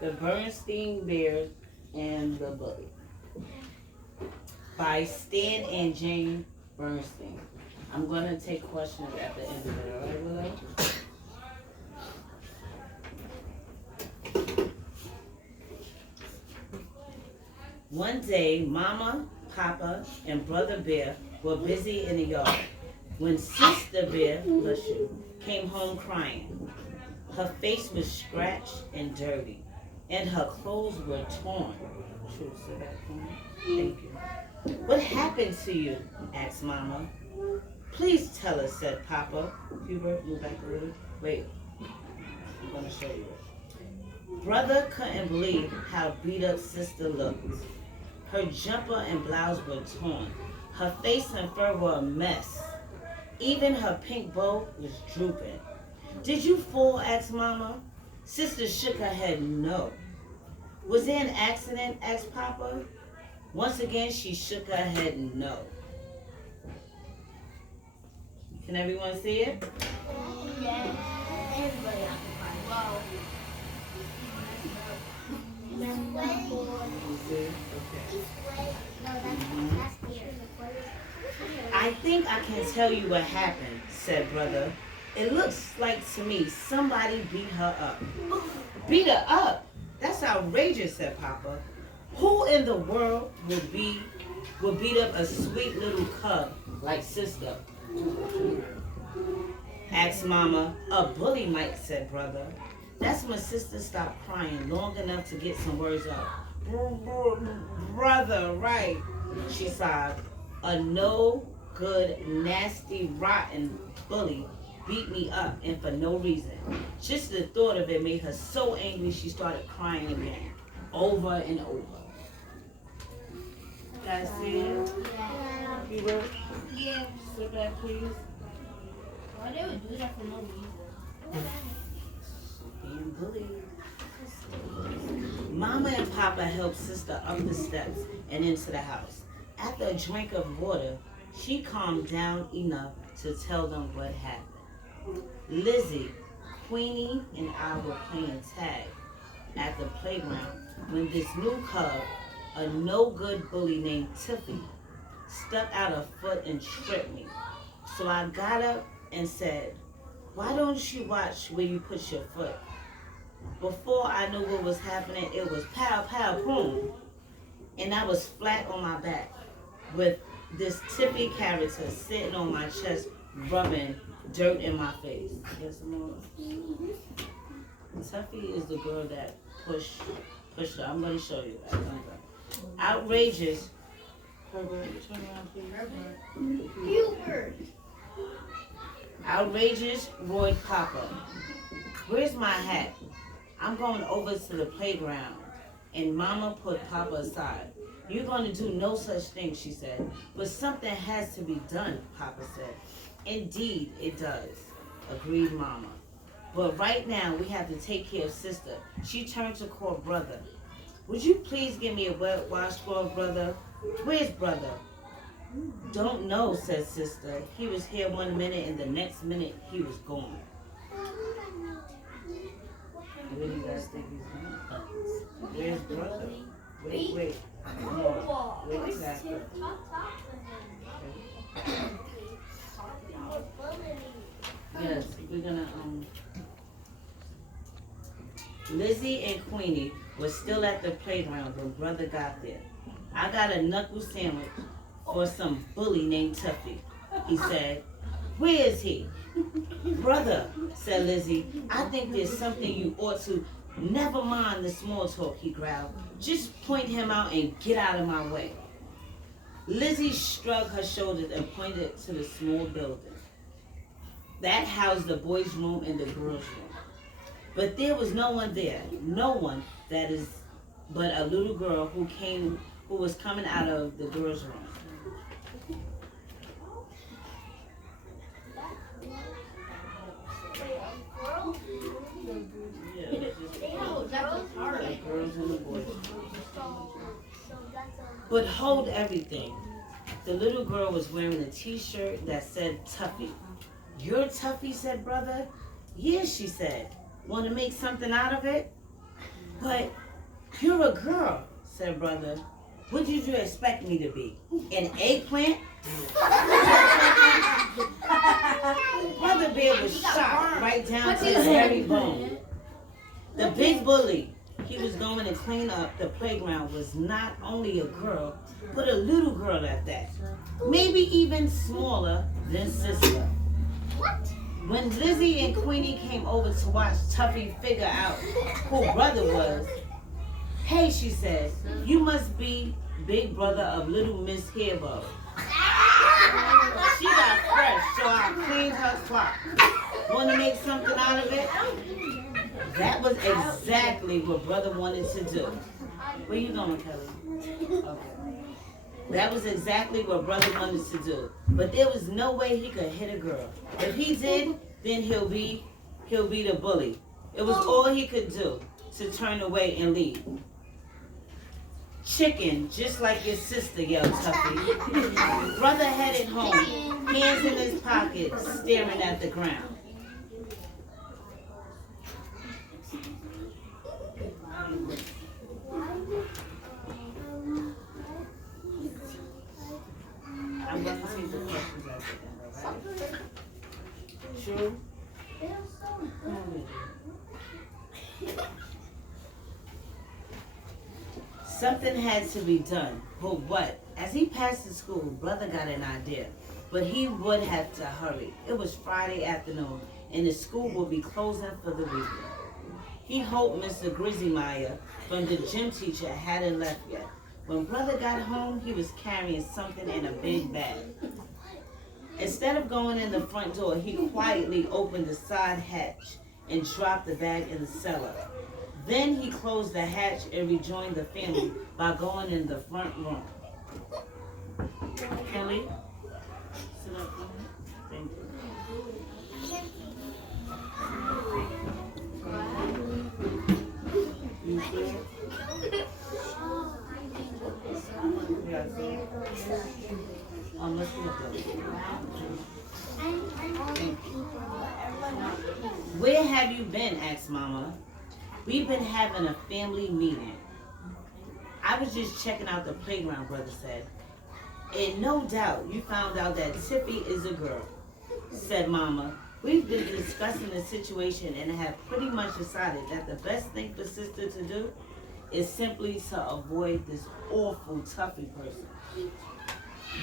The Bernstein Bears and the Bully by Stan and Jane Bernstein. I'm going to take questions at the end of it, all right, Willow? One day, Mama, Papa, and Brother Bear were busy in the yard when Sister Bear, bless you, came home crying. Her face was scratched and dirty, and her clothes were torn. True, sit back for me. Thank you. What happened to you? Asked Mama. Please tell us, said Papa. Hubert, move back a little. Wait, I'm going to show you it. Brother couldn't believe how beat up Sister looked. Her jumper and blouse were torn. Her face and fur were a mess. Even her pink bow was drooping. Did you fall? Asked Mama. Sister shook her head no. Was there an accident? Asked Papa. Once again, she shook her head no. Can everyone see it? Yeah. Everybody has to find. Wow. I think I can tell you what happened, said Brother. It looks like to me somebody beat her up. Beat her up? That's outrageous, said Papa. Who in the world would beat up a sweet little cub like Sister? Asked Mama. A bully might, said Brother. That's when Sister stopped crying long enough to get some words out. Brother, right, she sobbed. A no good, nasty, rotten bully beat me up, and for no reason. Just the thought of it made her so angry she started crying again, over and over. You guys see it? Yeah. You will? Yeah. Sit back, please. Why they would do that for no reason? Being bullied. Mama and Papa helped Sister up the steps and into the house. After a drink of water, she calmed down enough to tell them what happened. Lizzie, Queenie, and I were playing tag at the playground when this new cub, a no-good bully named Tiffy, stuck out a foot and tripped me. So I got up and said, "Why don't you watch where you put your foot?" Before I knew what was happening, it was pow, pow, boom. And I was flat on my back with this Tiffy character sitting on my chest, rubbing dirt in my face. Yes, more. Tiffy is the girl that pushed her. I'm going to show you. Outrageous. Herbert, turn around, please. Hubert. Outrageous, roared Papa. Where's my hat? I'm going over to the playground. And Mama put Papa aside. You're going to do no such thing, she said. But something has to be done, Papa said. Indeed, it does, agreed Mama. But right now, we have to take care of Sister. She turned to call Brother. Would you please give me a wet washcloth, Brother? Where's Brother? Don't know, said Sister. He was here 1 minute and the next minute he was gone. Where do you guys think he's going? Where's Brother? Wait. Come on. Wait exactly. Yes, we're gonna Lizzie and Queenie were still at the playground when Brother got there. I got a knuckle sandwich for some bully named Tuffy, he said. Where is he? Brother, said Lizzie, I think there's something you ought to. Never mind the small talk, he growled. Just point him out and get out of my way. Lizzie shrugged her shoulders and pointed to the small building. That housed the boys' room and the girls' room. But there was no one there. No one, that is, but a little girl who was coming out of the girls' room. But hold everything. The little girl was wearing a t-shirt that said Tuffy. You're Tuffy, said Brother. Yes, she said. Want to make something out of it? But you're a girl, said brother. What did you expect me to be? An eggplant? Brother Bear was shocked right down to his very bone. The big bully he was going to clean up the playground was not only a girl, but a little girl at that. Maybe even smaller than sister. When Lizzie and Queenie came over to watch Tuffy figure out who brother was, hey, she said, you must be big brother of little Miss Hairbow. She got fresh, so I cleaned her clock. Want to make something out of it? That was exactly what brother wanted to do. Where you going, Kelly? Okay. That was exactly what brother wanted to do. But there was no way he could hit a girl. If he did, then he'll be the bully. It was all he could do to turn away and leave. Chicken, just like your sister, yelled Tuffy. Brother headed home, hands in his pockets, staring at the ground. I'm going to see the questions at the end, alright? True? Come on with you. Something had to be done. But what? As he passed the school, brother got an idea. But he would have to hurry. It was Friday afternoon, and the school would be closing for the weekend. He hoped Mr. Grizzlymeyer from the gym teacher hadn't left yet. When brother got home, he was carrying something in a big bag. Instead of going in the front door, he quietly opened the side hatch and dropped the bag in the cellar. Then he closed the hatch and rejoined the family by going in the front room. Kelly, sit up. Thank you. You sure? Yes. Let's look up. Thank you. Where have you been? Asked Mama. We've been having a family meeting. I was just checking out the playground, brother said. And no doubt you found out that Tiffy is a girl, said Mama. We've been discussing the situation and have pretty much decided that the best thing for sister to do is simply to avoid this awful Tuffy person.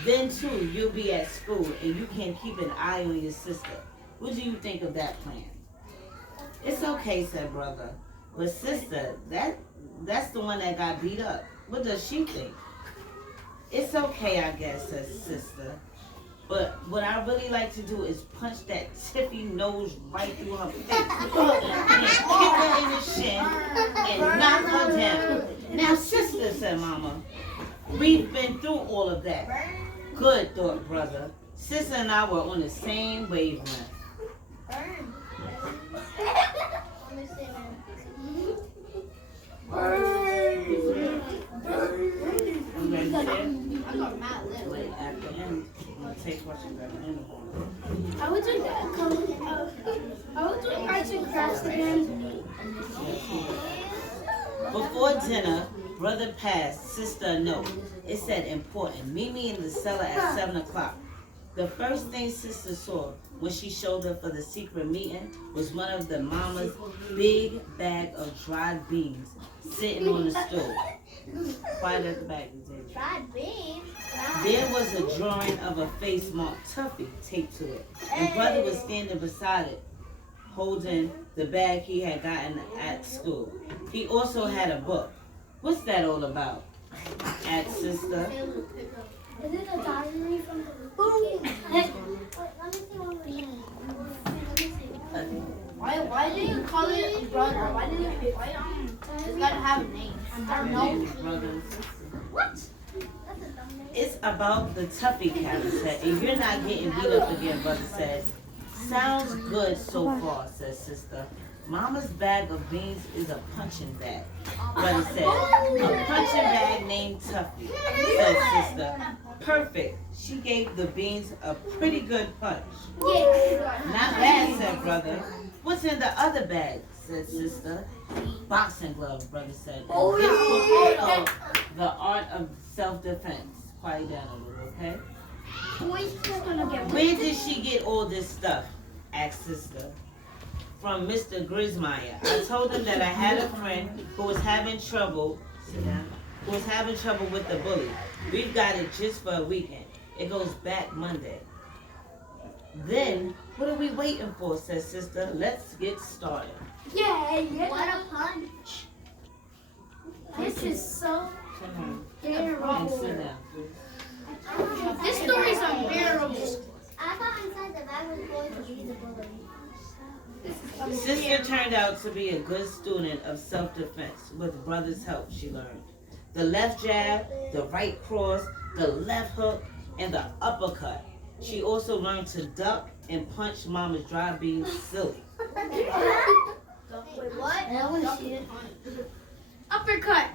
Then too, you'll be at school and you can keep an eye on your sister. What do you think of that plan? It's okay, said brother. But sister, that's the one that got beat up. What does she think? It's okay, I guess, said sister. But what I really like to do is punch that Tiffy nose right through her face. And kick her in the shin and knock her down. Now sister, said Mama, we've been through all of that. Good, thought brother. Sister and I were on the same wavelength. Wait, at the end, we'll take questions at the end. I would do arts and crafts again. Before dinner, brother passed sister a note. It said important. Meet me in the cellar at 7 o'clock. The first thing sister saw when she showed up for the secret meeting was one of the mama's big bag of dried beans sitting on the stool. Quiet at the back. Dried beans? There was a drawing of a face marked Tuffy taped to it. And brother was standing beside it, holding the bag he had gotten at school. He also had a book. What's that all about? Asked sister. Is it a diary from the boom? Let me see one more thing. Why do you call it a brother? Why it's gotta have a name? I don't know. What? It's about the Tuffy character, and you're not getting beat up again, brother said. Sounds good so far, said sister. Mama's bag of beans is a punching bag, brother said. A punching bag named Tuffy, said sister. Perfect. She gave the beans a pretty good punch. Yeah. Not bad, said brother. What's in the other bag, said sister. Boxing gloves, brother said. Oh, This book is yeah. called The Art of Self-Defense. Quiet down a little, okay? Where did she get all this stuff? Asked sister. From Mr. Grismeyer. I told him that I had a friend who was having trouble, sit down, who was having trouble with the bully. We've got it just for a weekend. It goes back Monday. Then, what are we waiting for, says sister. Let's get started. Yeah. What a punch. This is so And terrible. sit down. This story is unbearable. I thought inside the bag was going to be the bully. Sister turned out to be a good student of self-defense with brother's help, she learned. The left jab, the right cross, the left hook, and the uppercut. She also learned to duck and punch mama's dry being silly. Wait, what? I want to see it. Uppercut.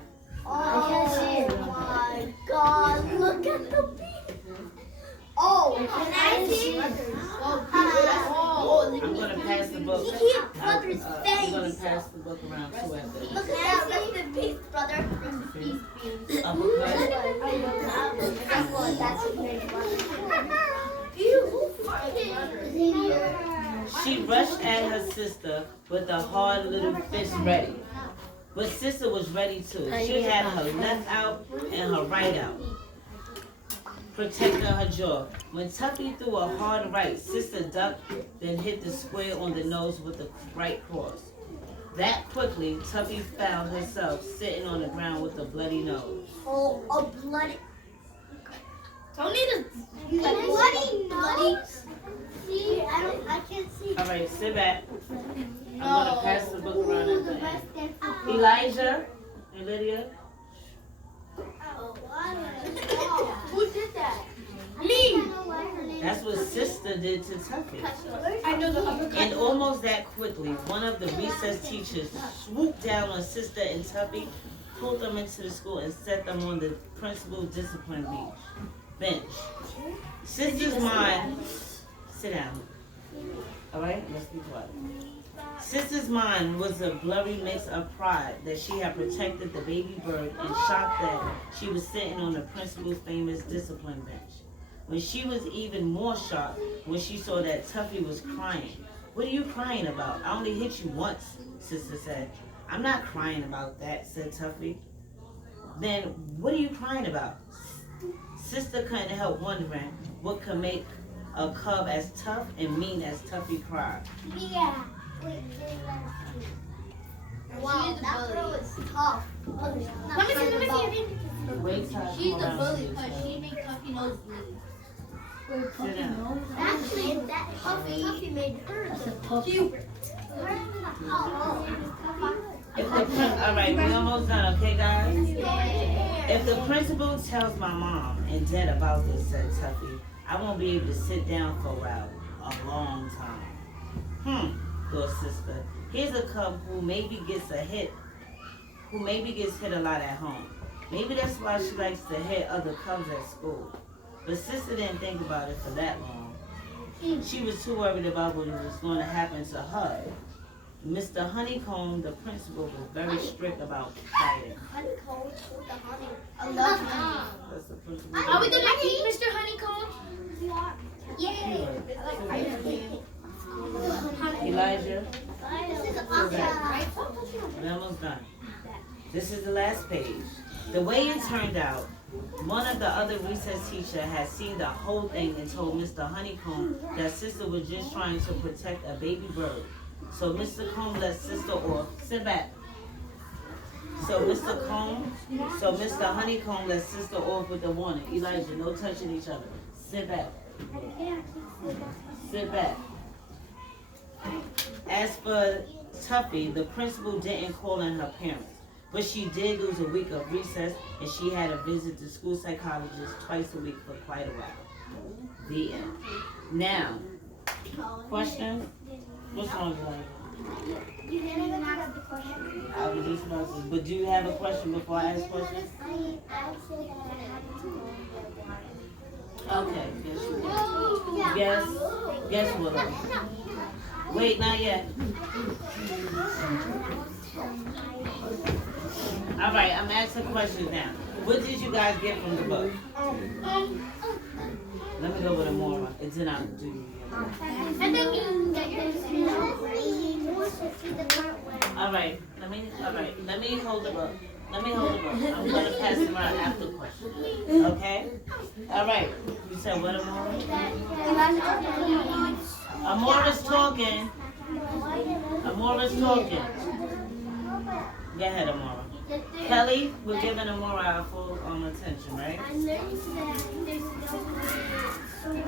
I can't see it. Oh my God! Look at the beat. Oh, can I see? Oh, I'm gonna pass the book. He hit brother's I'm face. gonna pass the book around too after this. Look at that. Rest in peace, brother. Rest in peace. Uppercut. That's very She rushed at her sister with a hard little fist ready. But sister was ready too. She had her left out and her right out, protecting her jaw. When Tuffy threw a hard right, sister ducked, then hit the square on the nose with the right cross. That quickly, Tuffy found herself sitting on the ground with a bloody nose. Oh, a bloody. Don't need a bloody nose. See, I can't see. All right, sit back. I'm No. gonna pass the book around at the end. Elijah and Lydia. Who did that? Me. That's what sister did to Tuffy. I know the uppercut. And almost that quickly, one of the recess teachers swooped down on sister and Tuffy, pulled them into the school, and set them on the principal's discipline bench. Sister's mind, sit down. All right, let's be quiet. Sister's mind was a blurry mix of pride that she had protected the baby bird and shocked that she was sitting on the principal's famous discipline bench. When she was even more shocked when she saw that Tuffy was crying. What are you crying about? I only hit you once, sister said. I'm not crying about that, said Tuffy. Then what are you crying about? Sister couldn't help wondering what could make a cub as tough and mean as Tuffy cried. Yeah. Wait, Wow, that girl is tough. Let me see. Wait till I She's come the around to bully this because one. she made Tuffy nose bleed. Sit down. actually, that Tuffy made her the Cute. All right, we almost done, okay, guys? If the principal tells my mom and dad about this, said Tuffy, I won't be able to sit down for a while, a long time. Thought sister. Here's a cub who maybe gets hit a lot at home. Maybe that's why she likes to hit other cubs at school. But sister didn't think about it for that long. She was too worried about what was going to happen to her. Mr. Honeycomb, the principal, was very strict about fighting. Honeycomb with the honey. I love honey. That's the principal. Are we gonna eat Mr. Honeycomb? Yay! Elijah, This is we're almost done. This is the last page. The way it turned out, one of the other recess teachers had seen the whole thing and told Mr. Honeycomb that sister was just trying to protect a baby bird. So Mr. Combe let sister off. Sit back. So Mr. Honeycomb let sister off with the warning. Elijah, no touching each other. Sit back. Sit back. As for Tuffy, the principal didn't call in her parents, but she did lose a week of recess, and she had to visit the school psychologist twice a week for quite a while. The end. Now, questions? What's wrong, Elijah? You didn't even ask the question. I was just about to, but do you have a question before I ask questions? I said that I had to go. Okay, guess you Guess what? Wait, not yet. All right, I'm asking questions now. What did you guys get from the book? Let me go with Amora. It's in our do you? I think you get All right, let me hold the book. Let me hold the book. I'm gonna pass it around after the question. Okay? All right. You said what, Amora? Amora's talking. Amora's talking. Go ahead, Amora. Kelly, we're giving Amora our full attention, right? I learned that there's no way.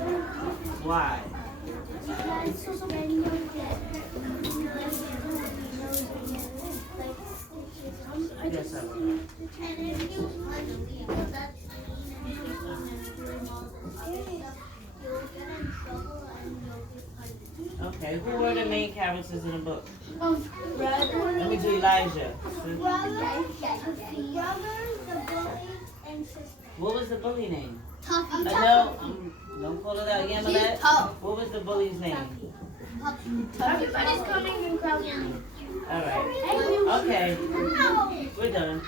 Why? Because when you get Yes, I will. and if you want that's you'll get in trouble and you'll be punished. Okay, who were the main characters in the book? Brother, Let me do Elijah. the bully, and sister. What was the bully name? Tuffy. No, don't call it out. Yamalet. tough. What was the bully's name? Everybody's coming and crowding. All right. Okay, we're done.